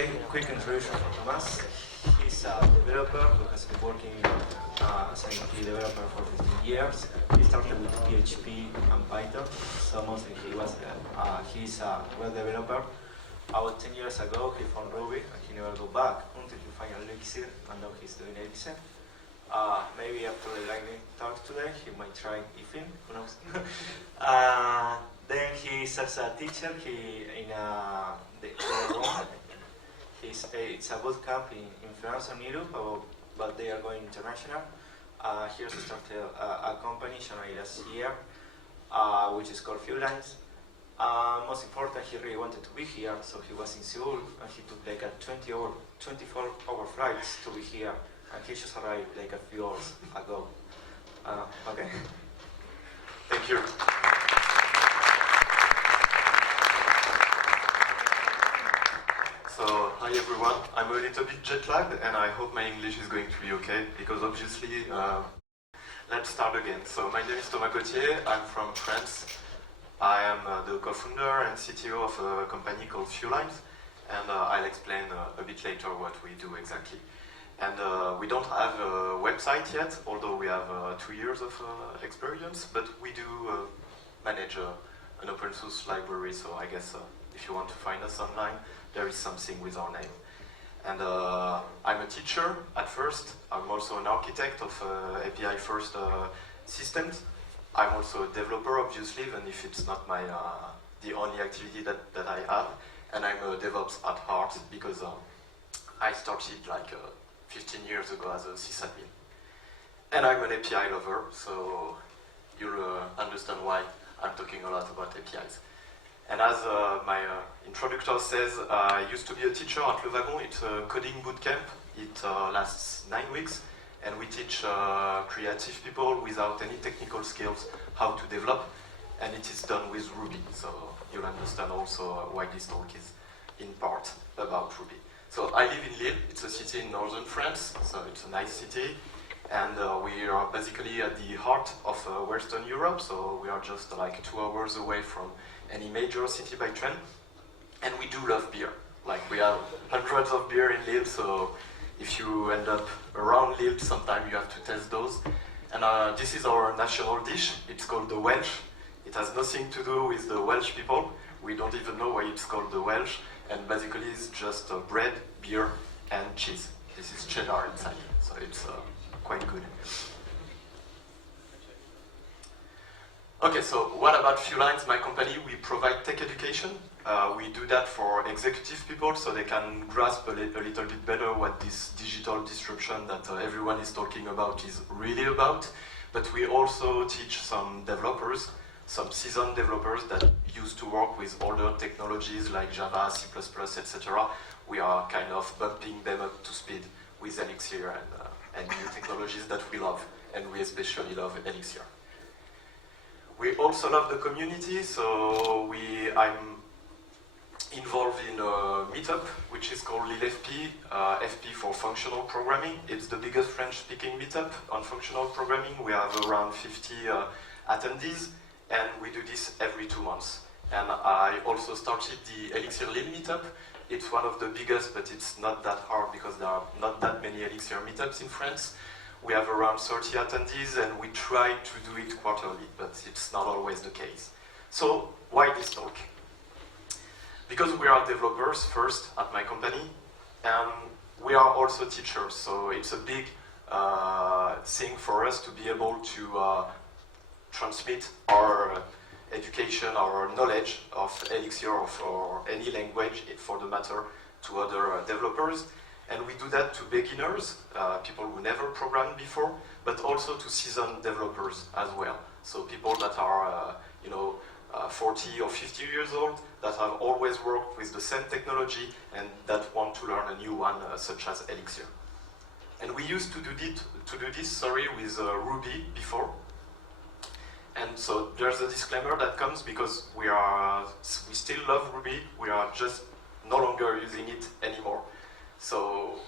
Okay, quick introduction from Thomas. He's a developer who has been working as an IT developer for 15 years. He started with PHP and Python, so mostly he's a web developer. About 10 years ago, he found Ruby, and he never go back until he found Elixir, and now he's doing Elixir. Maybe after the lightning talk today, he might try EFLBA, who knows? Then he serves as a teacher it's a boot camp in France and Europe, but they are going international. He also started a company January last year, which is called Few Lines. Most important, he really wanted to be here, so he was in Seoul, and he took like a 24-hour flights to be here, and he just arrived like a few hours ago. Okay. Thank you. So, hi everyone. I'm a little bit jet lagged, and I hope my English is going to be okay, because obviously, let's start again. So, my name is Gautier. I'm from France. I am the co-founder and CTO of a company called Few Lines, and I'll explain a bit later what we do exactly. And we don't have a website yet, although we have 2 years of experience, but we do manage an open source library, so I guess if you want to find us online, there is something with our name. And I'm a teacher at first. I'm also an architect of API first systems. I'm also a developer, obviously, even if it's not my the only activity that I have. And I'm a DevOps at heart because I started like 15 years ago as a sysadmin. And I'm an API lover, so you'll understand why I'm talking a lot about APIs. And as my introductor says, I used to be a teacher at Le Wagon. It's a coding bootcamp. It lasts 9 weeks. And we teach creative people without any technical skills how to develop, and it is done with Ruby. So you'll understand also why this talk is in part about Ruby. So I live in Lille. It's a city in northern France, so it's a nice city. And we are basically at the heart of Western Europe, so we are just like 2 hours away from any major city by train. And we do love beer. Like we have hundreds of beer in Lille, so if you end up around Lille, sometime you have to test those. And this is our national dish. It's called the Welsh. It has nothing to do with the Welsh people. We don't even know why it's called the Welsh. And basically it's just bread, beer, and cheese. This is cheddar inside, so it's quite good. Okay, so what about Few Lines, my company? We provide tech education. We do that for executive people so they can grasp a little bit better what this digital disruption that everyone is talking about is really about. But we also teach some developers, some seasoned developers that used to work with older technologies like Java, C++, etc. We are kind of bumping them up to speed with Elixir and new technologies that we love, and we especially love Elixir. We also love the community, so I'm involved in a meetup, which is called EFLBA, FP for functional programming. It's the biggest French-speaking meetup on functional programming. We have around 50 attendees, and we do this every 2 months. And I also started the Elixir Lille meetup. It's one of the biggest, but it's not that hard because there are not that many Elixir meetups in France. We have around 30 attendees, and we try to do it quarterly, but it's not always the case. So, why this talk? Because we are developers first at my company, and we are also teachers, so it's a big thing for us to be able to transmit our education, our knowledge of Elixir or any language for the matter to other developers. And we do that to beginners, people who never programmed before, but also to seasoned developers as well. So people that are, 40 or 50 years old, that have always worked with the same technology and that want to learn a new one, such as Elixir. And we used to do this with Ruby before. And so there's a disclaimer that comes because we still love Ruby, we are just no longer using it anymore. So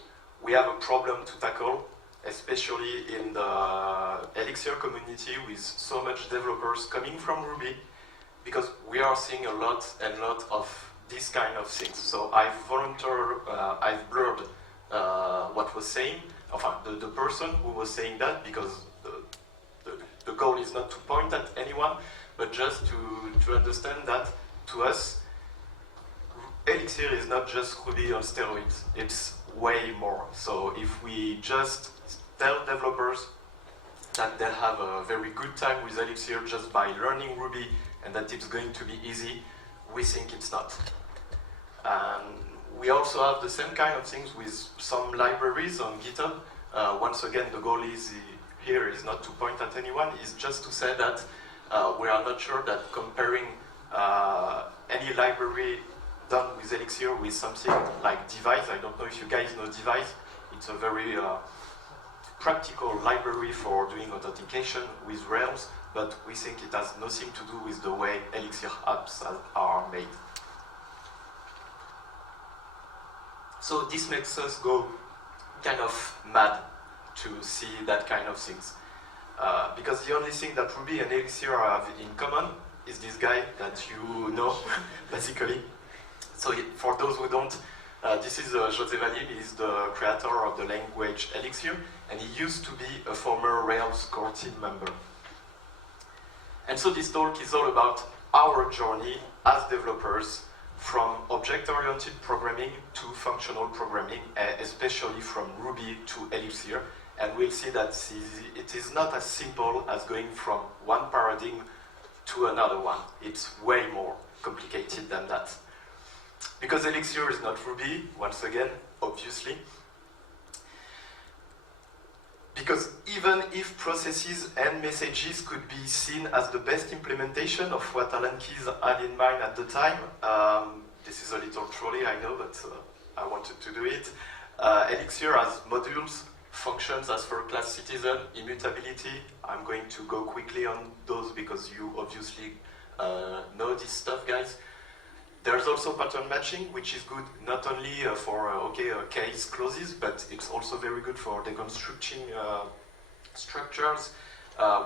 we have a problem to tackle, especially in the Elixir community with so much developers coming from Ruby, because we are seeing a lot of this kind of things. So I've blurred what was saying, the person who was saying that, because the goal is not to point at anyone, but just to understand that to us, Elixir is not just Ruby on steroids, it's way more. So if we just tell developers that they'll have a very good time with Elixir just by learning Ruby and that it's going to be easy, we think it's not. And we also have the same kind of things with some libraries on GitHub. Once again, the goal here is not to point at anyone, is just to say that we are not sure that comparing any library done with Elixir with something like Device, I don't know if you guys know Device, it's a very practical library for doing authentication with Rails, but we think it has nothing to do with the way Elixir apps are made. So this makes us go kind of mad to see that kind of things. Because the only thing that Ruby and Elixir have in common is this guy that you know, basically. So for those who don't, this is José Valim. He's the creator of the language Elixir, and he used to be a former Rails core team member. And so this talk is all about our journey as developers from object-oriented programming to functional programming, especially from Ruby to Elixir. And we'll see that it is not as simple as going from one paradigm to another one. It's way more complicated than that. Because Elixir is not Ruby, once again, obviously. Because even if processes and messages could be seen as the best implementation of what Alan Keyes had in mind at the time, this is a little trolly, I know, but I wanted to do it. Elixir has modules, functions as first-class citizen, immutability. I'm going to go quickly on those because you obviously know this stuff, guys. There's also pattern matching, which is good not only for case clauses, but it's also very good for deconstructing structures.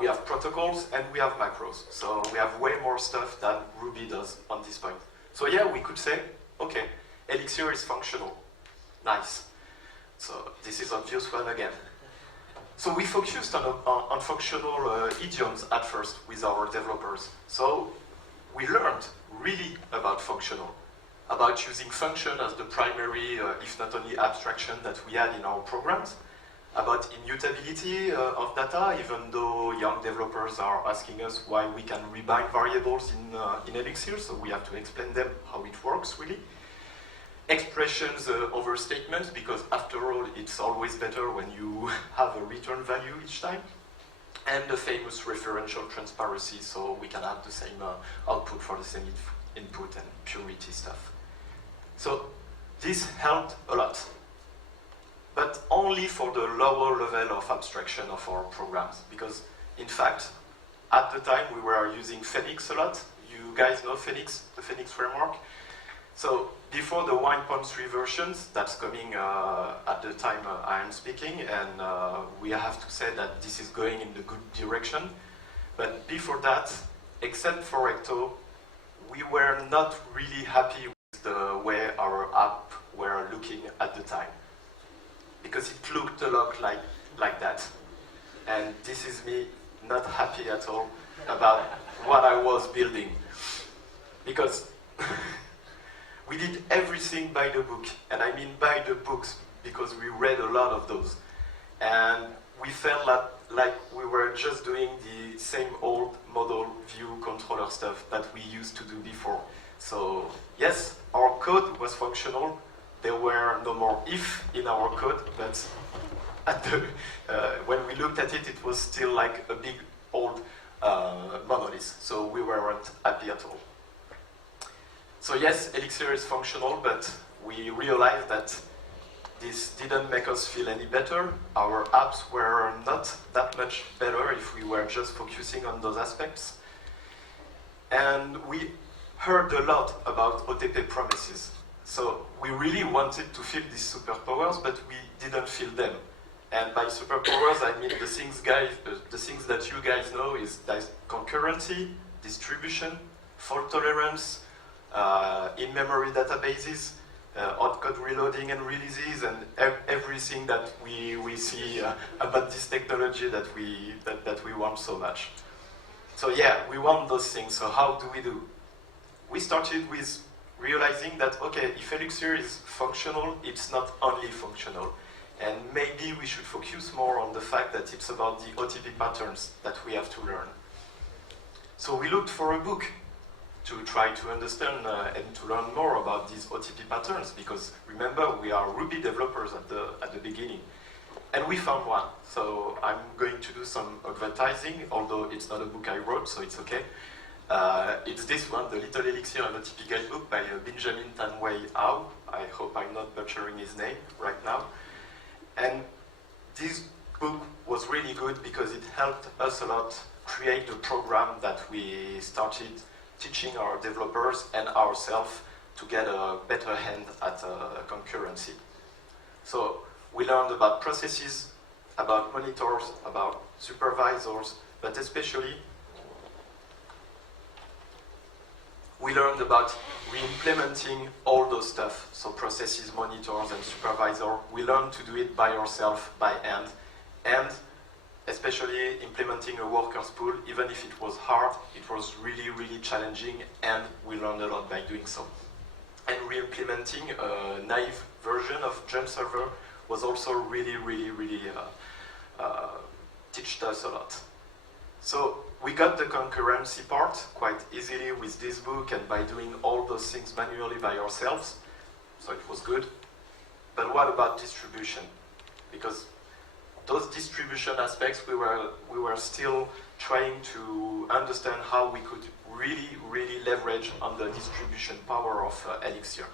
We have protocols and we have macros. So we have way more stuff than Ruby does on this point. So yeah, we could say, okay, Elixir is functional. Nice. So this is obvious one again. So we focused on functional idioms at first with our developers. So we learned really about functional, about using function as the primary, if not only abstraction that we had in our programs, about immutability of data, even though young developers are asking us why we can rebind variables in Elixir, so we have to explain them how it works really. Expressions over statements, because after all, it's always better when you have a return value each time. And the famous referential transparency, so we can have the same output for the same input and purity stuff. So this helped a lot, but only for the lower level of abstraction of our programs, because in fact, at the time we were using Phoenix a lot. You guys know Phoenix, the Phoenix framework. So before the 1.3 versions, that's coming at the time I am speaking, and we have to say that this is going in the good direction. But before that, except for Ecto, we were not really happy with the way our app were looking at the time, because it looked a lot like that. And this is me not happy at all about what I was building, because we did everything by the book, and I mean by the books, because we read a lot of those. And we felt like we were just doing the same old model view controller stuff that we used to do before. So yes, our code was functional. There were no more if in our code, but when we looked at it, it was still like a big old monolith. So we weren't happy at all. So yes, Elixir is functional, but we realized that this didn't make us feel any better. Our apps were not that much better if we were just focusing on those aspects. And we heard a lot about OTP promises. So we really wanted to feel these superpowers, but we didn't feel them. And by superpowers, I mean the things that you guys know is concurrency, distribution, fault tolerance, in-memory databases, hot code reloading and releases, and everything that we see about this technology that we want so much. So yeah, we want those things. So how do we do? We started with realizing that, okay, if Elixir is functional, it's not only functional. And maybe we should focus more on the fact that it's about the OTP patterns that we have to learn. So we looked for a book to try to understand and to learn more about these OTP patterns, because remember, we are Ruby developers at the beginning. And we found one. So I'm going to do some advertising, although it's not a book I wrote, so it's okay. It's this one, the Little Elixir and OTP Guidebook by Benjamin Tanway Au. I hope I'm not butchering his name right now. And this book was really good because it helped us a lot create the program that we started teaching our developers and ourselves to get a better hand at concurrency. So we learned about processes, about monitors, about supervisors, but especially we learned about re-implementing all those stuff, so processes, monitors, and supervisor. We learned to do it by ourselves, by hand, and especially implementing a workers pool, even if it was hard, it was really, really challenging, and we learned a lot by doing so. And re-implementing a naive version of Jump Server was also really, really, really taught us a lot. So we got the concurrency part quite easily with this book and by doing all those things manually by ourselves, so it was good. But what about distribution? Because those distribution aspects, we were still trying to understand how we could really, really leverage on the distribution power of Elixir.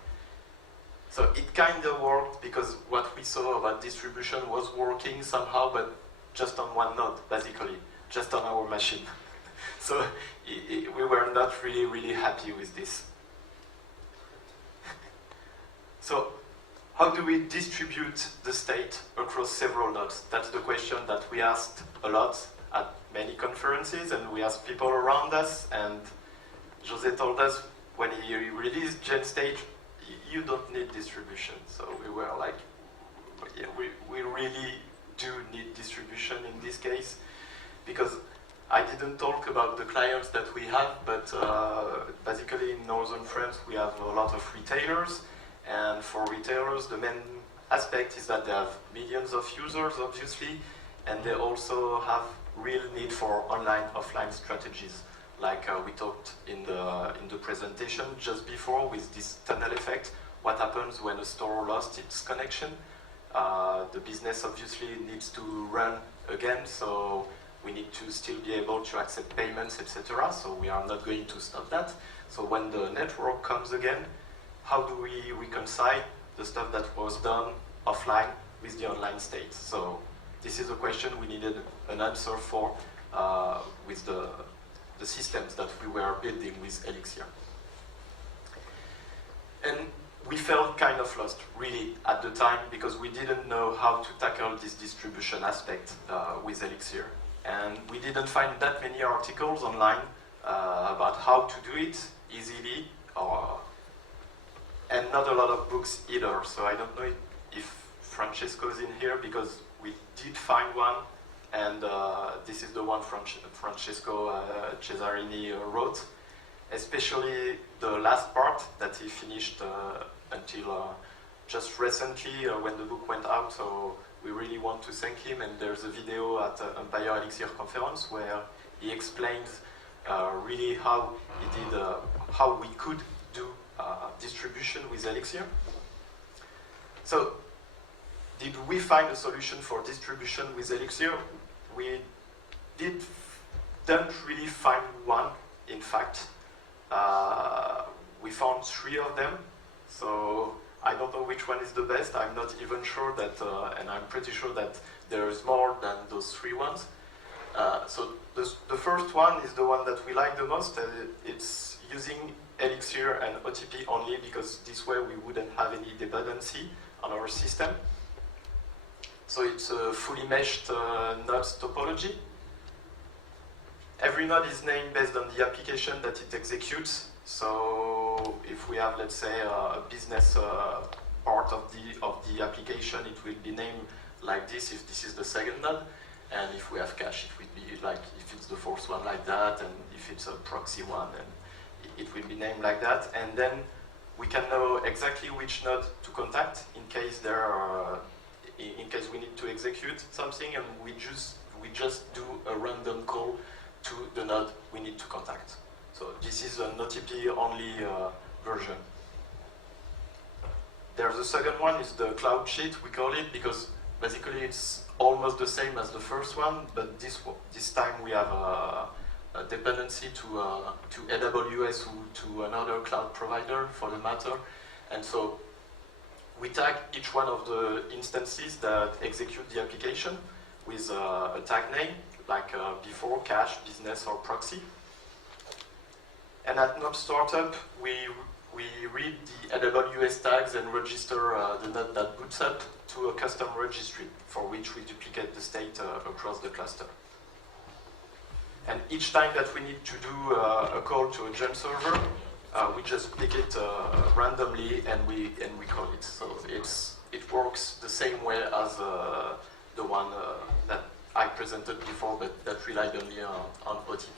So it kind of worked because what we saw about distribution was working somehow, but just on one node, basically, just on our machine. So we were not really, really happy with this. So how do we distribute the state across several nodes? That's the question that we asked a lot at many conferences, and we asked people around us, and Jose told us when he released GenStage, you don't need distribution. So we were like, yeah, we really do need distribution in this case, because I didn't talk about the clients that we have, but basically in Northern France we have a lot of retailers, and for retailers the main aspect is that they have millions of users, obviously, and they also have real need for online-offline strategies, like we talked in the presentation just before with this tunnel effect. What happens when a store lost its connection? The business obviously needs to run again, so we need to still be able to accept payments, etc. So we are not going to stop that. So when the network comes again, how do we reconcile the stuff that was done offline with the online state? So this is a question we needed an answer for with the systems that we were building with Elixir. And we felt kind of lost, really, at the time, because we didn't know how to tackle this distribution aspect with Elixir. And we didn't find that many articles online about how to do it easily, and not a lot of books either. So I don't know if Francesco's in here, because we did find one, and this is the one Francesco Cesarini wrote, especially the last part that he finished until just recently when the book went out. So we really want to thank him, and there's a video at Empire Elixir conference where he explains really how he did, how we could do distribution with Elixir. So, did we find a solution for distribution with Elixir? We didn't really find one, in fact. We found 3 of them, so I don't know which one is the best. I'm not even sure that, and I'm pretty sure that there is more than those 3 ones. So the first one is the one that we like the most. It's using Elixir and OTP only, because this way we wouldn't have any dependency on our system. So it's a fully meshed nodes topology. Every node is named based on the application that it executes, So if we have, let's say, a business part of the application, it will be named like this if this is the second node. And if we have cache, it will be like if it's the fourth one like that, and if it's a proxy one, and it will be named like that. And then we can know exactly which node to contact in case in case we need to execute something, and we just do a random call to the node we need to contact. So this is an OTP only version. There's a second one, is the cloud sheet, we call it, because basically it's almost the same as the first one, but this time we have a dependency to AWS or to another cloud provider for the matter. And so we tag each one of the instances that execute the application with a tag name, like before, cache, business, or proxy. And at node startup, we read the AWS tags and register the node that boots up to a custom registry for which we duplicate the state across the cluster. And each time that we need to do a call to a gem server, we just pick it randomly and we call it. So it works the same way as the one that I presented before, but that relied only on OTP.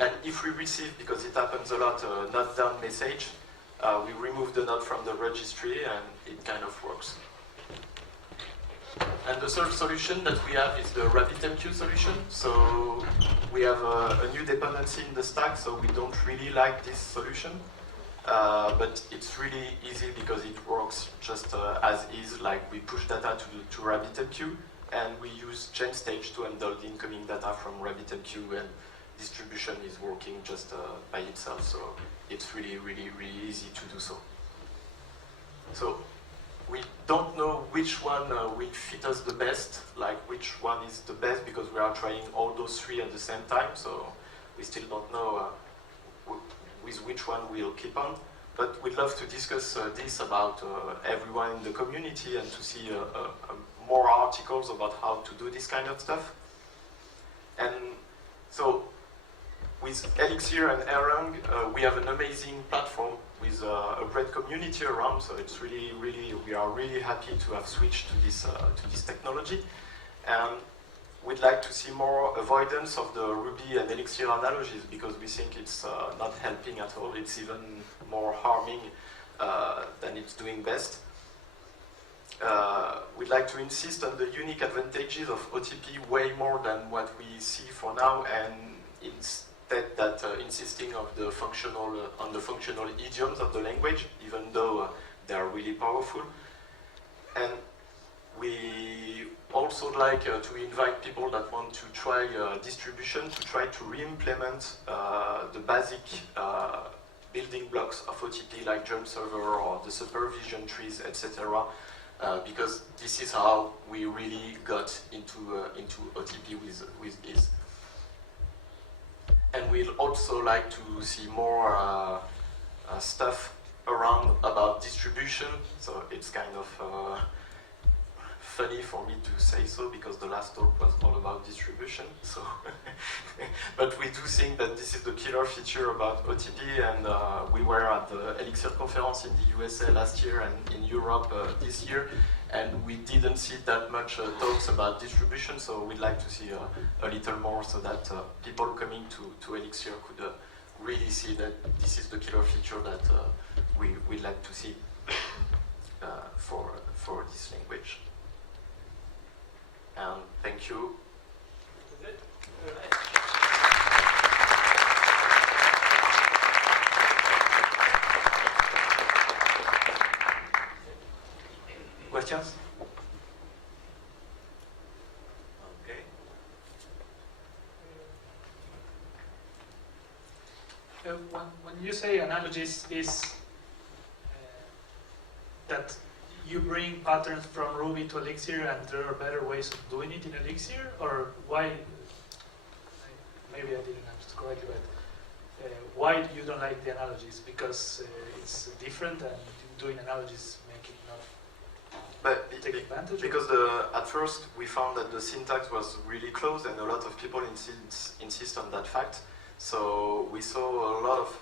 And if we receive, because it happens a lot, a not down message, we remove the node from the registry and it kind of works. And the third solution that we have is the RabbitMQ solution. So we have a new dependency in the stack, so we don't really like this solution. But it's really easy because it works just as is, like we push data to RabbitMQ and we use GenStage to handle the incoming data from RabbitMQ, and distribution is working just by itself, so it's really, really, really easy to do so. So we don't know which one will fit us the best, like which one is the best, because we are trying all those three at the same time, so we still don't know with which one we'll keep on. But we'd love to discuss this about everyone in the community and to see more articles about how to do this kind of stuff. And so with Elixir and Erlang, we have an amazing platform with a great community around, so it's really, really, we are really happy to have switched to this technology. And we'd like to see more avoidance of the Ruby and Elixir analogies, because we think it's not helping at all. It's even more harming than it's doing best. We'd like to insist on the unique advantages of OTP way more than what we see for now, and instead that insisting of the on the functional idioms of the language, even though they are really powerful. And we also like to invite people that want to try distribution to try to re-implement the basic building blocks of OTP, like gem server or the supervision trees, etc. Because this is how we really got into OTP with ease. And we'd also like to see more stuff around about distribution. So it's kind of funny for me to say so, because the last talk was all about distribution. So, but we do think that this is the killer feature about OTP, and we were at the Elixir conference in the USA last year and in Europe this year, and we didn't see that much talks about distribution, so we'd like to see a little more, so that people coming to Elixir could really see that this is the killer feature that we'd like to see for this language. And thank you. Questions? Okay. When you say analogies, is that you bring patterns from Ruby to Elixir and there are better ways of doing it in Elixir? Or why, maybe I didn't understand correctly, but why you don't like the analogies? Because it's different and doing analogies make it not take advantage? Because at first we found that the syntax was really close, and a lot of people insist on that fact. So we saw a lot of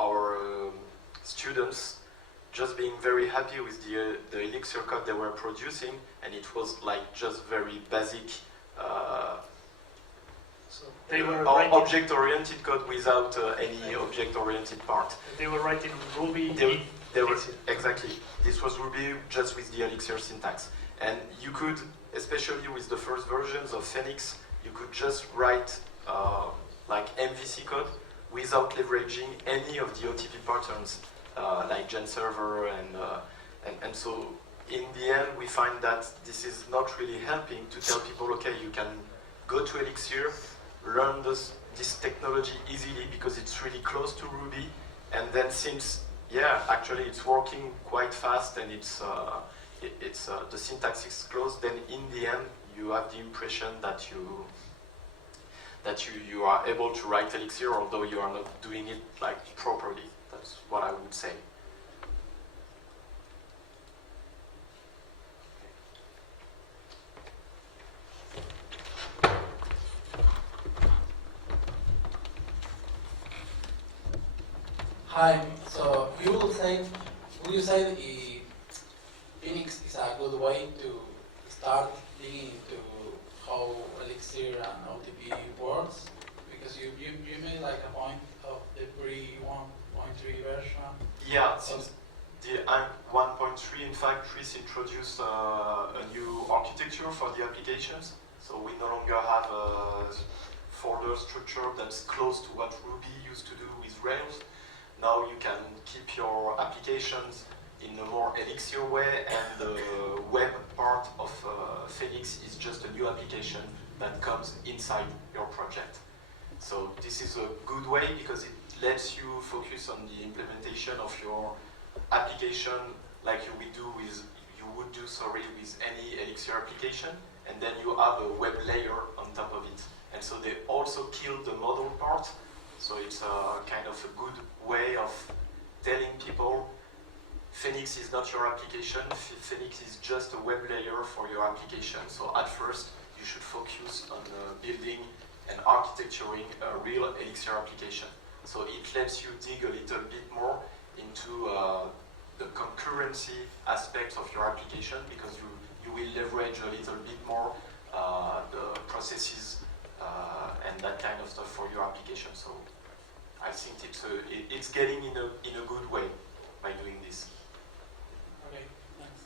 our students just being very happy with the Elixir code they were producing, and it was like just very basic So they were object-oriented code without any object-oriented part. They were writing Ruby. They were exactly. This was Ruby just with the Elixir syntax, and you could, especially with the first versions of Phoenix, you could just write like MVC code without leveraging any of the OTP patterns like Gen server and so in the end we find that this is not really helping to tell people, okay, you can go to Elixir, learn this technology easily because it's really close to Ruby, and then since actually it's working quite fast and it's the syntax is close, then in the end you have the impression that you are able to write Elixir, although you are not doing it like properly. That's what I would say. Hi. So would you say that Phoenix is a good way to start digging into how Elixir and OTP works? Because you made like a point of the pre-1.3 version. Yeah, since the 1.3 in fact introduced a new architecture for the applications. So we no longer have a folder structure that's close to what Ruby used to do with Rails. Now you can keep your applications in a more Elixir way, and the web part of Phoenix is just a new application that comes inside your project. So this is a good way because it lets you focus on the implementation of your application like you would do with any Elixir application, and then you have a web layer on top of it. And so they also killed the model part. So it's a kind of a good way of telling people Phoenix is not your application, Phoenix is just a web layer for your application. So at first, you should focus on building and architecturing a real Elixir application. So it lets you dig a little bit more into the concurrency aspects of your application, because you will leverage a little bit more the processes and that kind of stuff for your application. So I think it's getting in a good way by doing this. Okay, thanks.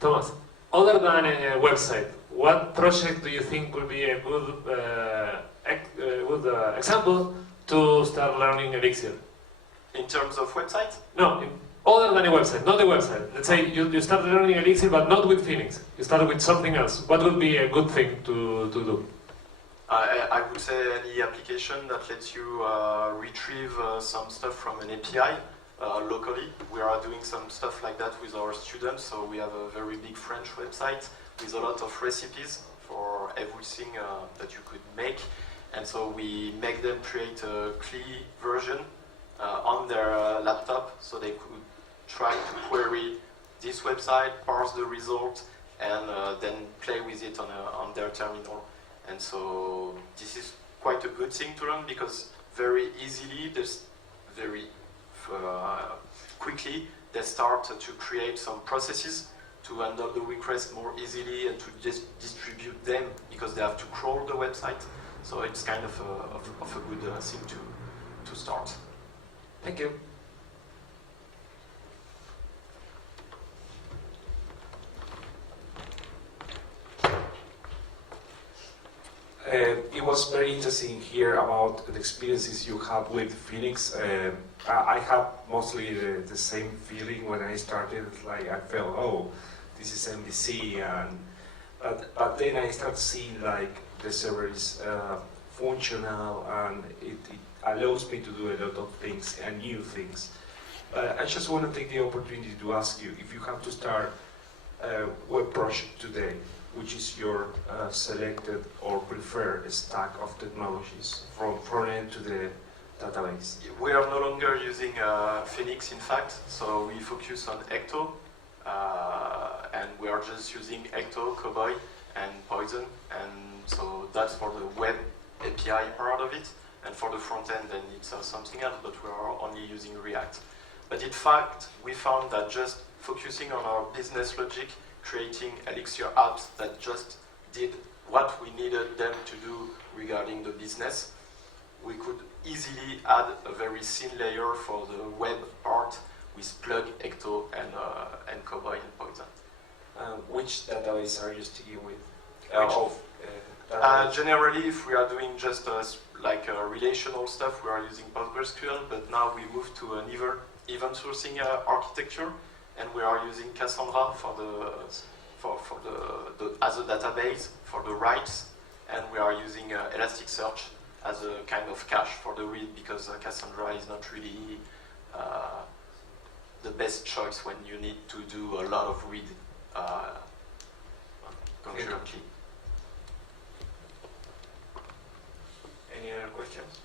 Thomas, other than a website, what project do you think would be a good example to start learning Elixir? In terms of website? No, other than a website, not a website. Let's say you started learning Elixir, but not with Phoenix. You started with something else. What would be a good thing to do? I would say any application that lets you retrieve some stuff from an API locally. We are doing some stuff like that with our students. So we have a very big French website with a lot of recipes for everything that you could make. And so we make them create a CLI version on their laptop, so they could try to query this website, parse the result, and then play with it on their terminal. And so this is quite a good thing to learn, because very easily, very quickly, they start to create some processes to handle the request more easily and to distribute them, because they have to crawl the website. So it's kind of a good thing to start. Thank you. It was very interesting here about the experiences you have with Phoenix. I have mostly the same feeling when I started. Like I felt, oh, this is MVC, but then I started seeing like the server is functional, and it allows me to do a lot of things and new things. I just want to take the opportunity to ask you, if you have to start a web project today, which is your selected or preferred stack of technologies from front end to the database? We are no longer using Phoenix, in fact, so we focus on Ecto, and we are just using Ecto, Cowboy, and Poison, and so that's for the web API part of it, and for the front end then it's something else, but we are only using React. But in fact, we found that just focusing on our business logic, creating Elixir apps that just did what we needed them to do regarding the business, we could easily add a very thin layer for the web part with Plug, Ecto, and Cowboy and Poison. Which database are you sticking with? Generally, if we are doing just relational stuff, we are using PostgreSQL, but now we move to an event sourcing architecture, and we are using Cassandra as a database for the writes, and we are using Elasticsearch as a kind of cache for the read, because Cassandra is not really the best choice when you need to do a lot of read concurrently. Any other questions?